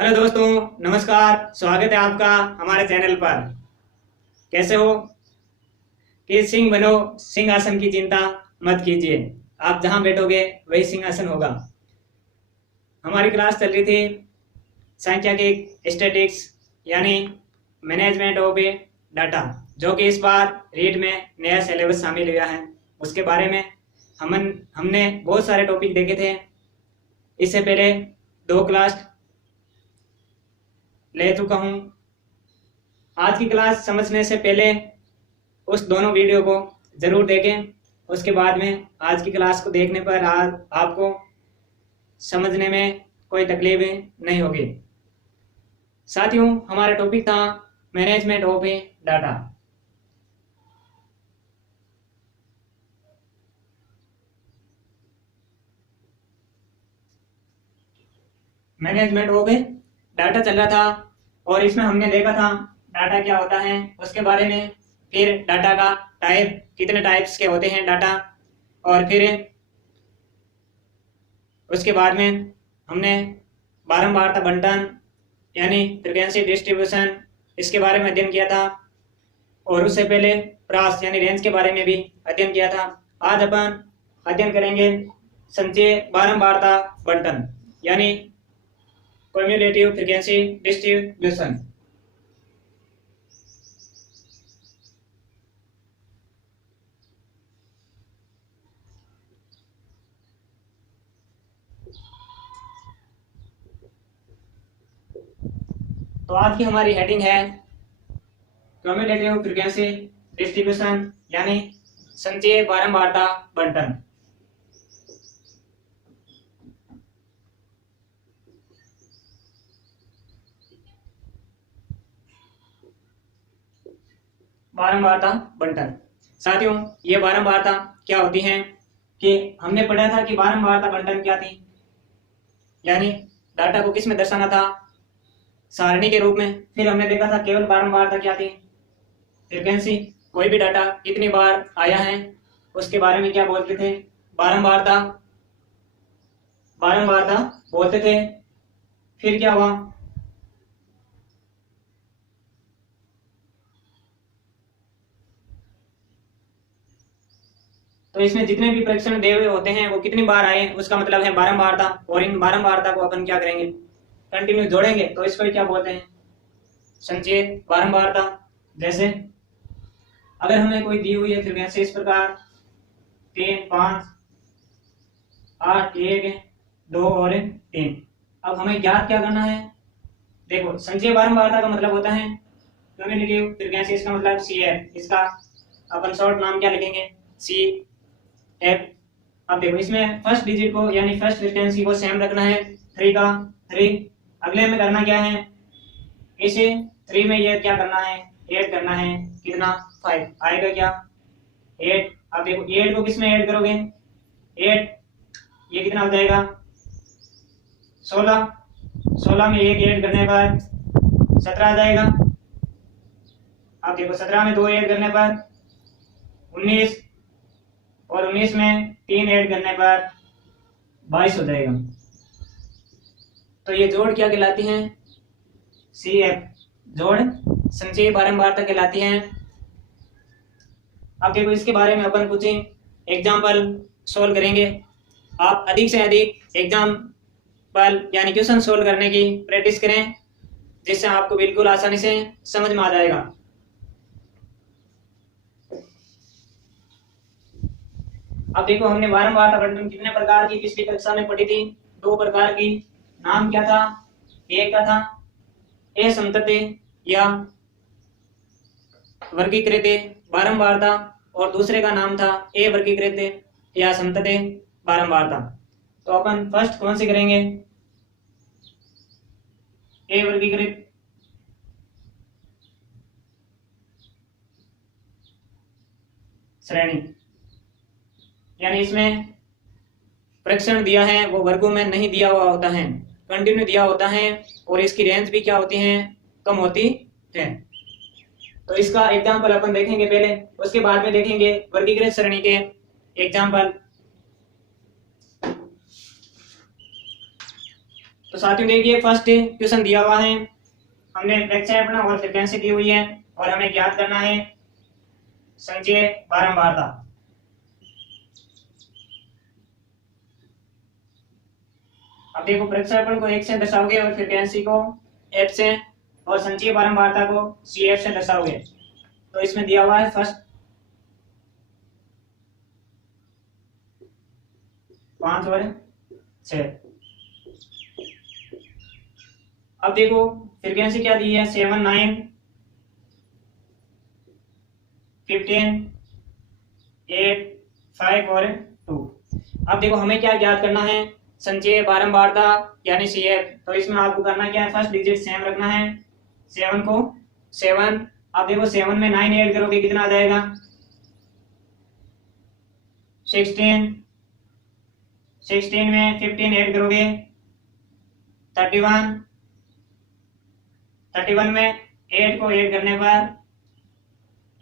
Hello दोस्तों, नमस्कार। स्वागत है आपका हमारे चैनल पर। कैसे हो? कि सिंह बनो, सिंहासन की चिंता मत कीजिए। आप जहां बैठोगे वही सिंहासन होगा। हमारी क्लास चल रही थी सांख्यिकी स्टैटिक्स यानी मैनेजमेंट ऑफ डाटा, जो कि इस बार रीट में नया सिलेबस शामिल हुआ है। उसके बारे में हमने बहुत सारे टॉपिक देखे थे। इससे पहले 2 क्लास ले चुका हूं। आज की क्लास समझने से पहले उस दोनों वीडियो को जरूर देखें। उसके बाद में आज की क्लास को देखने पर आपको समझने में कोई तकलीफ नहीं होगी। साथियों, हमारा टॉपिक था management of data. Management of data चल रहा था और इसमें हमने देखा था डाटा क्या होता है, उसके बारे में। फिर डाटा का टाइप, कितने टाइप्स के होते हैं डाटा, और फिर उसके बाद में हमने बारंबारता बंटन यानी फ्रीक्वेंसी डिस्ट्रीब्यूशन, इसके बारे में अध्ययन किया था। और उससे पहले प्रास यानी रेंज के बारे में भी अध्ययन किया था। आज अपन अध्ययन करेंगे संचय बारंबारता बंटन यानी क्युमुलेटिव फ्रीक्वेंसी डिस्ट्रीब्यूशन। तो आज की हमारी हेडिंग है क्युमुलेटिव फ्रीक्वेंसी डिस्ट्रीब्यूशन यानी संचय बारंबारता बंटन। बारंबारता बंटन। साथियों, ये बारंबारता क्या होती है कि हमने पढ़ा था कि बारंबारता बंटन क्या थी, यानी डाटा को किस में दर्शाना था, सारणी के रूप में। फिर हमने देखा था केवल बारंबारता क्या थी, फ्रीक्वेंसी, कोई भी डाटा कितनी बार आया है उसके बारे में क्या बोलते थे, बारंबारता बारंबारता बोलते थे। फिर क्या हुआ, तो इसमें जितने भी परीक्षण दिए हुए होते हैं वो कितनी बार आए उसका मतलब है बारंबारता। और इन बारंबारता को अपन क्या करेंगे, कंटिन्यू जोड़ेंगे, तो इसको क्या बोलते हैं, संचय बारंबारता। जैसे अगर हमें कोई दी हुई है फ्रीक्वेंसी इस प्रकार 3, 5, 8, 1, 2 और 3। अब हमें ज्ञात क्या करना है, देखो संचय बारंबारता का मतलब होता है क्युमुलेटिव फ्रीक्वेंसी, इसका मतलब CF, इसका अपन शॉर्ट नाम क्या लिखेंगे, CF। अब देखो इसमें फर्स्ट डिजिट को यानी फर्स्ट फ्रीक्वेंसी को सेम रखना है, 3 का 3। अगले में करना क्या है, इसे 3 में ये क्या करना है, ऐड करना है, कितना 5 आएगा क्या 8। अब देखो 8 को किस में ऐड करोगे, 8 ये कितना हो जाएगा 16। 16 में 1 ऐड करने पर 17 आ जाएगा। अब देखो 17 में 2 ऐड करने पर 19, और 19 में 3 ऐड करने पर 22 हो जाएगा। तो ये जोड़ क्या कहलाती हैं, CF, जोड़ संचय बारंबारता कहलाती हैं। अब देखो इसके बारे में अपन कुछ एग्जाम्पल सोल्व करेंगे। आप अधिक से अधिक एग्जाम्पल यानी क्वेश्चन सोल्व करने की प्रैक्टिस करें, जिससे आपको बिल्कुल आसानी से समझ में आ जाएगा। अब देखो हमने बारंबारता बंटन कितने प्रकार की पिछली कक्षा में पढ़ी थी, 2 प्रकार की। नाम क्या था, एक का था असंतत या वर्गीकृत बारंबारता, और दूसरे का नाम था अवर्गीकृत या संतत बारंबारता। तो अपन फर्स्ट कौन से करेंगे, अवर्गीकृत। श्रेणी यानी इसमें परीक्षण दिया है वो वर्गों में नहीं दिया हुआ होता है, कंटिन्यू दिया होता है, और इसकी रेंज भी क्या होती है, कम होती है। तो इसका एग्जाम्पल अपन देखेंगे पहले, उसके बाद में देखेंगे वर्गीकृत श्रेणी के एग्जाम्पल। तो साथियों देखिए फर्स्ट क्वेश्चन दिया हुआ है, हमने प्रक्षेपण और फ्रीक्वेंसी दी हुई है और हमें ज्ञात करना है संचय बारंबारता। अब देखो प्रक्षेपण को 1 से दर्शाओगे और फ्रीक्वेंसी को f से और संचयी बारंबारता को cf से दर्शाओगे। तो इसमें दिया हुआ है फर्स्ट 5 और 6। अब देखो फ्रीक्वेंसी क्या दी है 7, 9, 15, 8, 5 और 2। अब देखो हमें क्या ज्ञात करना है संचयी बारंबारता यानी CF। तो इसमें आपको करना क्या है, फर्स्ट डिजिट सेम रखना है, 7 को 7। अब देखो 7 में 9 ऐड करोगे कितना आ जाएगा 16, 16 में 15 ऐड करोगे 31, 31 में 8 को ऐड करने पर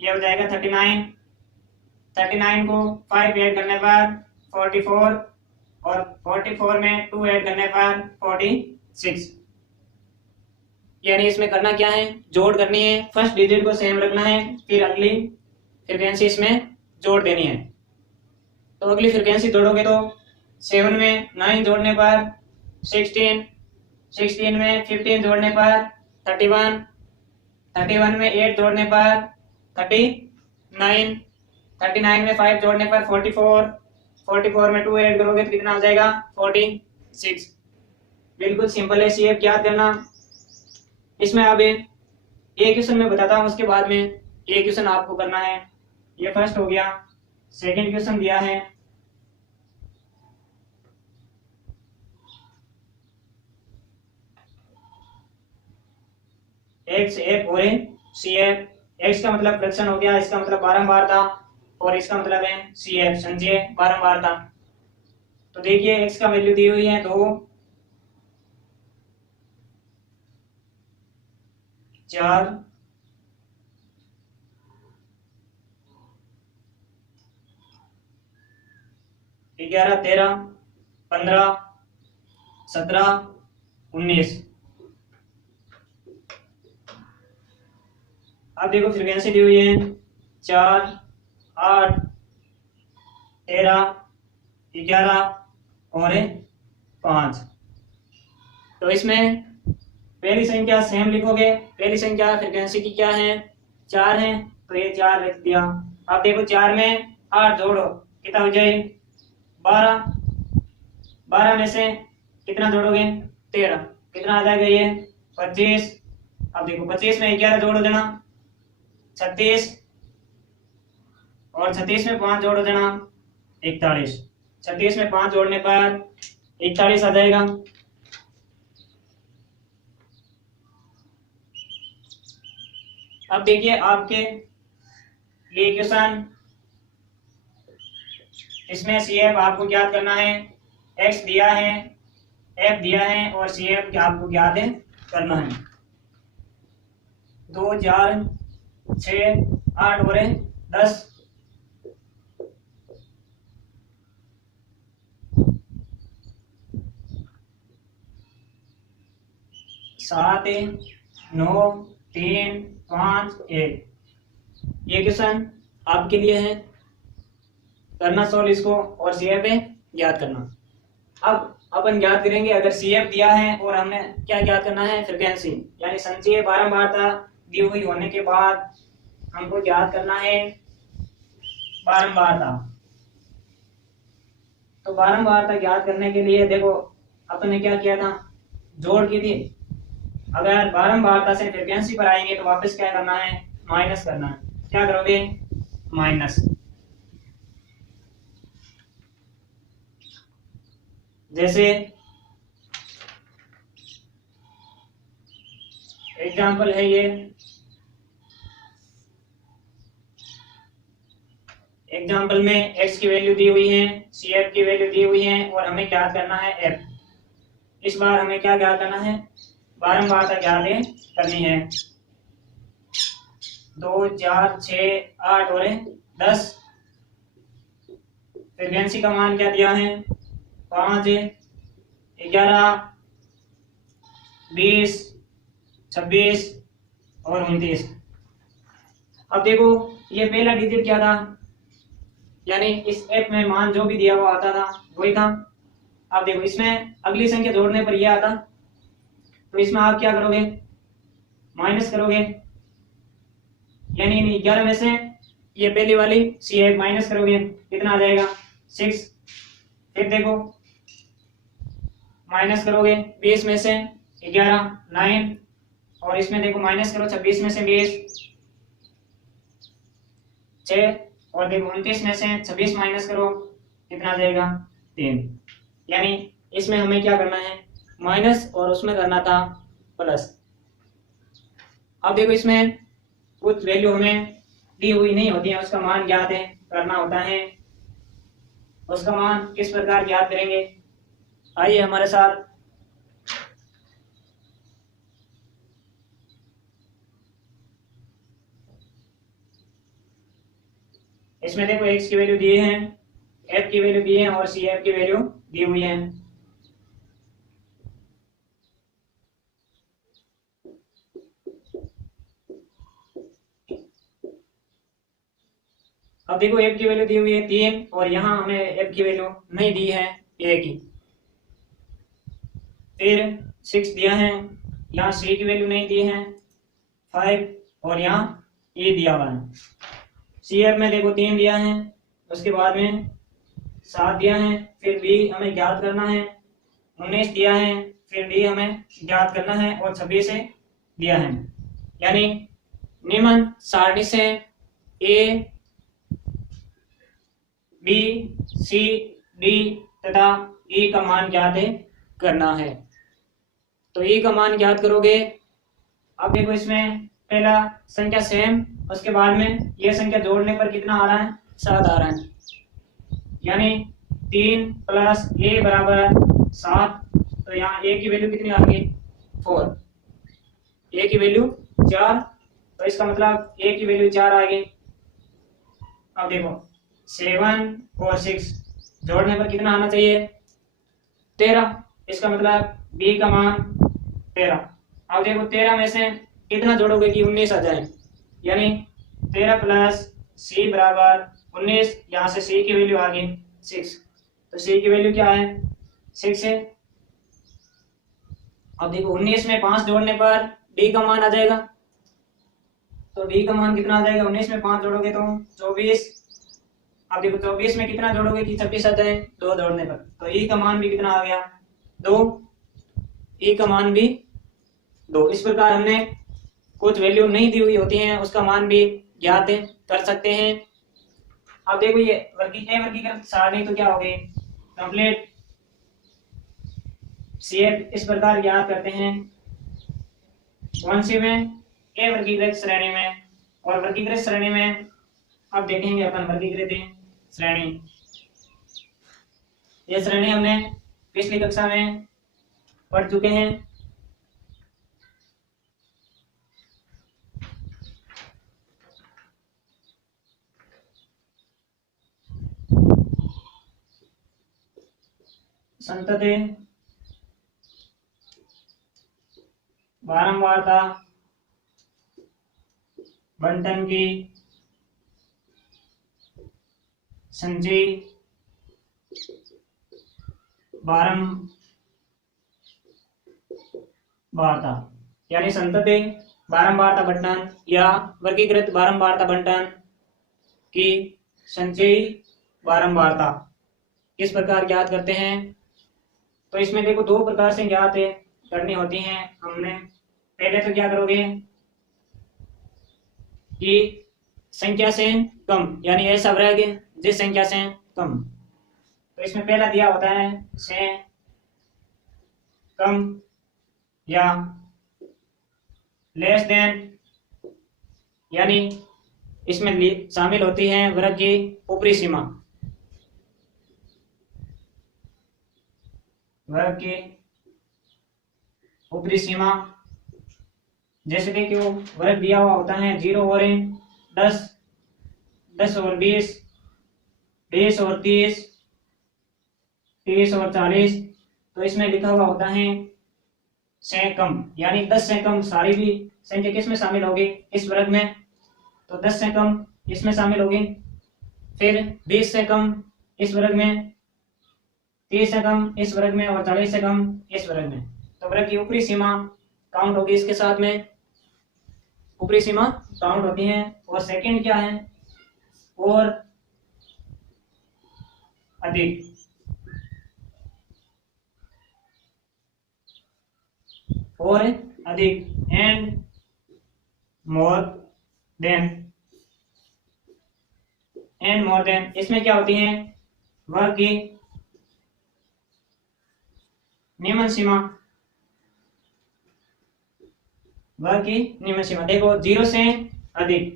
ये हो जाएगा 39, 39 को 5 ऐड करने पर 44 और 44 में 2 ऐड करने पर 46। यानी इसमें करना क्या है, जोड़ करनी है, फर्स्ट डिजिट को सेम रखना है, फिर अगली फ्रीक्वेंसी इसमें जोड़ देनी है। तो अगली फ्रीक्वेंसी जोड़ोगे तो 7 में 9 जोड़ने पर 16, 16 में 15 जोड़ने पर 31, 31 में 8 जोड़ने पर 39, 39 में 5 जोड़ने पर 44, 44 में 2 ऐड करोगे तो कितना आ जाएगा 46। बिल्कुल सिंपल है CF याद करना। इसमें अब एक क्वेश्चन में बताता हूँ, उसके बाद में एक क्वेश्चन आपको करना है। ये फर्स्ट हो गया। सेकंड क्वेश्चन दिया है x f और CF। x का मतलब फ्रैक्शन हो गया, इसका मतलब बारंबारता और इसका मतलब है CF संचय बारंबारता। तो देखिए x का वैल्यू दी हुई है 2, 4, 11, 13, 15, 17, 19। अब देखो फ्रीक्वेंसी दी हुई है 4, 8, 13, 11 और 5। तो इसमें पहली संख्या सेम लिखोगे, पहली संख्या फ्रीक्वेंसी की क्या है 4 है, तो ये 4 लिख दिया। अब देखो 4 में 8 जोड़ो कितना हो जाए 12, 12 में से कितना जोड़ोगे 13, कितना आ जाएगा ये 25। अब देखो 25 में 11 जोड़ो देना 36 और 36 में 5 जोड़ो देना 41। 36 में 5 जोड़ने पर 41 आ जाएगा। अब देखिए आपके लिए क्वेश्चन, इसमें CF आपको ज्ञात करना है, x दिया है, f दिया है और CF आपको ज्ञात करना है। 2, 4, 6, 8 और 10। 7, 9, 3, 5, 1। ये क्वेश्चन आपके लिए है, करना सोल्व इसको और CF ज्ञात करना। अब अपन ज्ञात करेंगे, अगर CF दिया है और हमने क्या ज्ञात करना है फ्रीक्वेंसी यानी संचयी बारंबारता दी हुई होने के बाद हमको ज्ञात करना है बारंबारता। तो बारंबारता ज्ञात करने के लिए देखो अपन ने क्या किया था, जोड़ की थी। अगर बारंबारता से फ्रीक्वेंसी पर आएंगे तो वापस क्या करना है माइनस करना है। क्या करोगे माइनस। जैसे एग्जाम्पल है ये, एग्जाम्पल में x की वैल्यू दी हुई है, CF की वैल्यू दी हुई है और हमें ज्ञात करना है f। इस बार हमें क्या ज्ञात करना है बारंबारता ज्ञात करनी है। 2, 4, 6, 8 और 10। फ्रीक्वेंसी का मान क्या दिया है 5, 11, 20, 26 और 29। अब देखो ये पहला डिजिट क्या था, यानी इस ऐप में मान जो भी दिया हुआ आता था वही था। अब देखो इसमें अगली संख्या जोड़ने पर यह आता, तो इसमें आप क्या करोगे, माइनस करोगे, यानी 11 में से ये पहली वाली सी है माइनस करोगे, कितना आ जाएगा 6। फिर देखो माइनस करोगे 20 में से 11 9, और इसमें देखो माइनस करो 26 में से 20 6, और देखो 29 में से 26 माइनस करो, कितना आ जाएगा 3। यानी इसमें हमें क्या करना है, माइनस, और उसमें करना था प्लस। अब देखो इसमें कुछ वैल्यू हमें दी हुई नहीं होती है, उसका मान ज्ञात है करना होता है। उसका मान किस प्रकार ज्ञात करेंगे, आइए हमारे साथ। इसमें देखो x की वैल्यू दिए हैं, f की वैल्यू दिए हैं और सी एफ की वैल्यू दी हुई है। अब देखो f की वैल्यू दी हुई है 3, और यहाँ हमें f की वैल्यू नहीं दी है a की। फिर 6 दिया है, यहाँ c की वैल्यू नहीं दी है 5, और यहाँ e दिया हुआ है। सी एफ में देखो 3 दिया है, उसके बाद में 7 दिया है, फिर b हमें ज्ञात करना है, 19 दिया है, फिर d हमें ज्ञात करना है, और 26 से दिया है। यानी निम्न सारणी से a b c d तथा e का मान ज्ञात करना है। तो e का मान ज्ञात करोगे। अब देखो इसमें पहला संख्या सेम, उसके बाद में यह संख्या जोड़ने पर कितना आ रहा है, 7 आ रहा है, यानी 3 प्लस a बराबर 7। तो यहाँ a की वैल्यू कितनी आ गई 4, a की वैल्यू 4, तो इसका मतलब a की वैल्यू 4 आ गई। अब देखो 7 और 6 जोड़ने पर कितना आना चाहिए 13, इसका मतलब b का मान 13। अब देखो 13 में से कितना जोड़ोगे कि 19 आ जाए, यानी 13 प्लस c बराबर 19, यहाँ से c की वैल्यू आ गई 6, तो c की वैल्यू क्या है 6 है। अब देखो 19 में 5 जोड़ने पर d का मान आ जाएगा, तो d का मान कितना आ जाएगा, 19 में 5 जोड़ोगे तो 24। अब देखो 24 में कितना जोड़ोगे कि 26 आ जाए 2 जोड़ने पर, तो e का मान भी कितना आ गया 2, e का मान भी 2। इस प्रकार हमने कुछ वैल्यू नहीं दी हुई होती हैं उसका मान भी ज्ञात कर सकते हैं। अब देखो ये वर्गीकृत सारणी तो क्या हो गई कंप्लीट। सीएफ इस प्रकार ज्ञात करते हैं, कौन सी में, ए वर्गीकृत श्रेणी में। और वर्गीकृत श्रेणी में अब देखेंगे अपन वर्गीकृत श्रेणी। ये श्रेणी हमने पिछली कक्षा में पढ़ चुके हैं। संतति, बारंबारता, बंटन की, संचयी, बारंबारता, यानी संतति, बारंबारता बंटन या वर्गीकृत बारंबारता बंटन की संचयी बारंबारता किस प्रकार ज्ञात करते हैं। तो इसमें देखो 2 प्रकार से ज्ञात करनी होती हैं। हमने पहले तो क्या करोगे कि संख्या से कम, यानी ऐसा वर्ग जिस संख्या से कम। तो इसमें पहला दिया होता है से कम या लेस देन, यानी इसमें शामिल होती है वर्ग की ऊपरी सीमा, वर्ग की ऊपरी सीमा। जैसे कि क्यों वर्ग दिया हुआ होता है 0 और 10, 10 और 20, 20 और 30, 30 और 40, तो इसमें लिखा हुआ होता है से कम, यानी 10 से कम सारी भी संख्या किस में शामिल होगी, इस वर्ग में। तो 10 से कम इसमें शामिल होगी। फिर 20 से कम इस वर्ग में, 30 से कम इस वर्ग में और 40 से कम इस वर्ग में। तो वर्ग की ऊपरी सीमा काउंट होगी इसके साथ में, ऊपरी सीमा काउंट होती है। और सेकंड क्या है, और अधिक, और अधिक, and more than, and more than इसमें क्या होती है, वर्ग की निम्न सीमा, वर्ग की निम्न सीमा। देखो 0 से अधिक,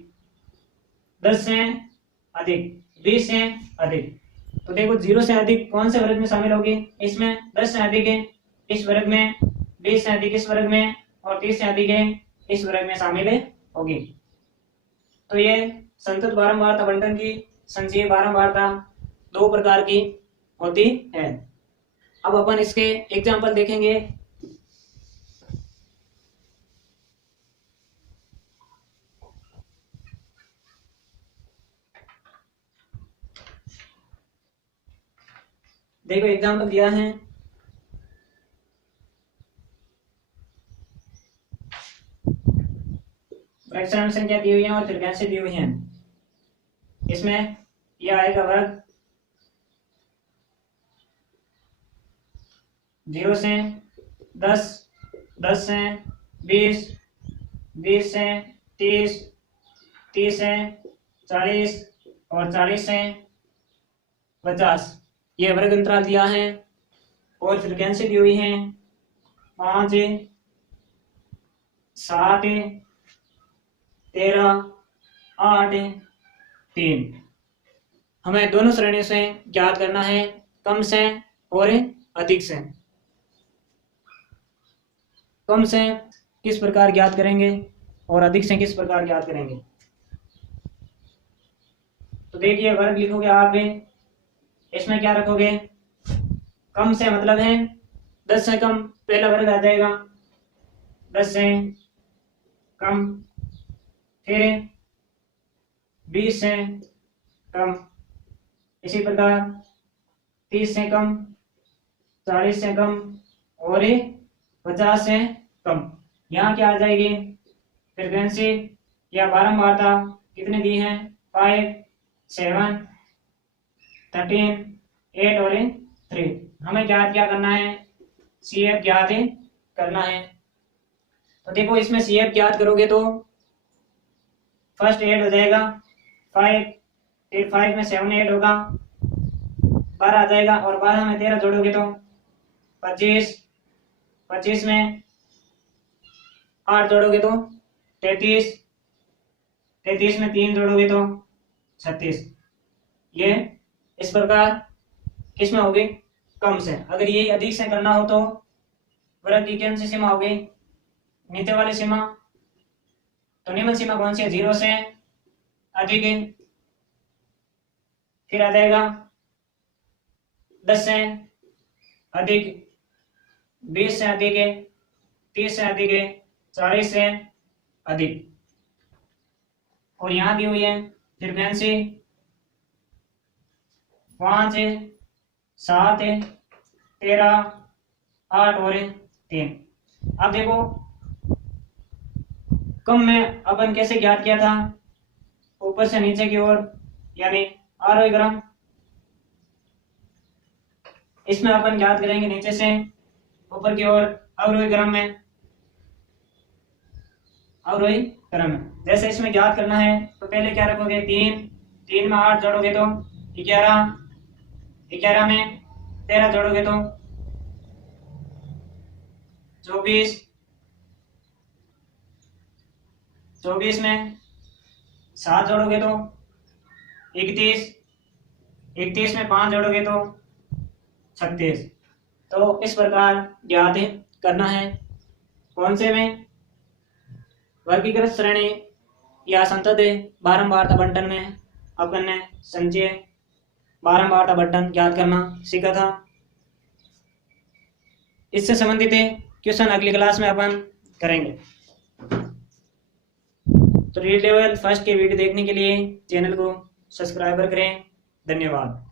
10 से अधिक, 20 से अधिक। तो देखो 0 से अधिक कौन से वर्ग में शामिल होगी, इसमें 10 से अधिक है इस वर्ग में, 20 से अधिक इस वर्ग में और 30 से अधिक है इस वर्ग में शामिल होगी। तो ये संतत बारंबारता बंटन की संचयी बारंबारता दो प्रकार की होती है। अब अपन इसके एग्जाम्पल देखेंगे। देखो एग्जाम्पल दिया है, फ्रैक्शन संख्या दी हुई है और फ्रीक्वेंसी दी हुई है। इसमें यह आएगा वर्ग 0 से 10, 10 से 20, 20 से 30, 30 से 40 और 40 से 50। ये वर्ग अंतराल दिया है और फ्रीक्वेंसी दी हुई है 5, 7, 13, 8, 3। हमें दोनों श्रेणियों से ज्ञात करना है, कम से और अधिक से। कम से किस प्रकार ज्ञात करेंगे और अधिक से किस प्रकार ज्ञात करेंगे। तो देखिए वर्ग लिखोगे आप, इसमें क्या रखोगे, कम से मतलब है 10 से कम, पहला वर्ग आ जाएगा 10 से कम, फिर 20 से कम, इसी प्रकार 30 से कम, 40 से कम और 50 से कम। यहाँ क्या आ जाएगी, फ्रीक्वेंसी या बारंबारता कितने दी है, 5, 7, 13, 8 और 3। हमें ज्ञात क्या करना है, CF ज्ञात करना है। तो देखो इसमें CF ज्ञात करोगे तो फर्स्ट 8 हो जाएगा 5, फिर 5 में 7 ऐड होगा 12 आ जाएगा, और 12 में 13 जोड़ोगे तो 25, 25 में 8 जोड़ोगे तो 33, 33 में 3 जोड़ोगे तो 36। ये इस प्रकार किसमें होगी, कम से। अगर ये अधिक से करना हो तो वर्ग की कौन सी सीमा होगी, नीचे वाली सीमा। तो निम्न सीमा कौन सी है, 0 से अधिक, फिर आ जाएगा 10 से अधिक, 20 से अधिक, 30 से अधिक, 40 से अधिक। और यहाँ दी हुई है फ्रीक्वेंसी 5, 7, 13, 8 और 3। अब देखो कम में अपन कैसे ज्ञात किया था, ऊपर से नीचे की ओर यानी आरोही क्रम। इसमें अपन ज्ञात करेंगे नीचे से ऊपर की ओर अवरोही क्रम में, अवरोही क्रम में। जैसे इसमें ज्ञात करना है तो पहले क्या रखोगे, 3, 3 में 8 जोड़ोगे तो 11, 11 में 13 जोड़ोगे तो 24, 24 में 7 जोड़ोगे तो 31, 31 में 5 जोड़ोगे तो 36। तो इस प्रकार ज्ञात करना है। कौन से में, वर्गीकृत श्रेणी या संतत बारंबारता बंटन में अपन ने संचय बारंबारता बंटन ज्ञात करना सीखा था। इससे संबंधित क्वेश्चन अगली क्लास में अपन करेंगे। तो रीड लेवल फर्स्ट के वीडियो देखने के लिए चैनल को सब्सक्राइब करें। धन्यवाद।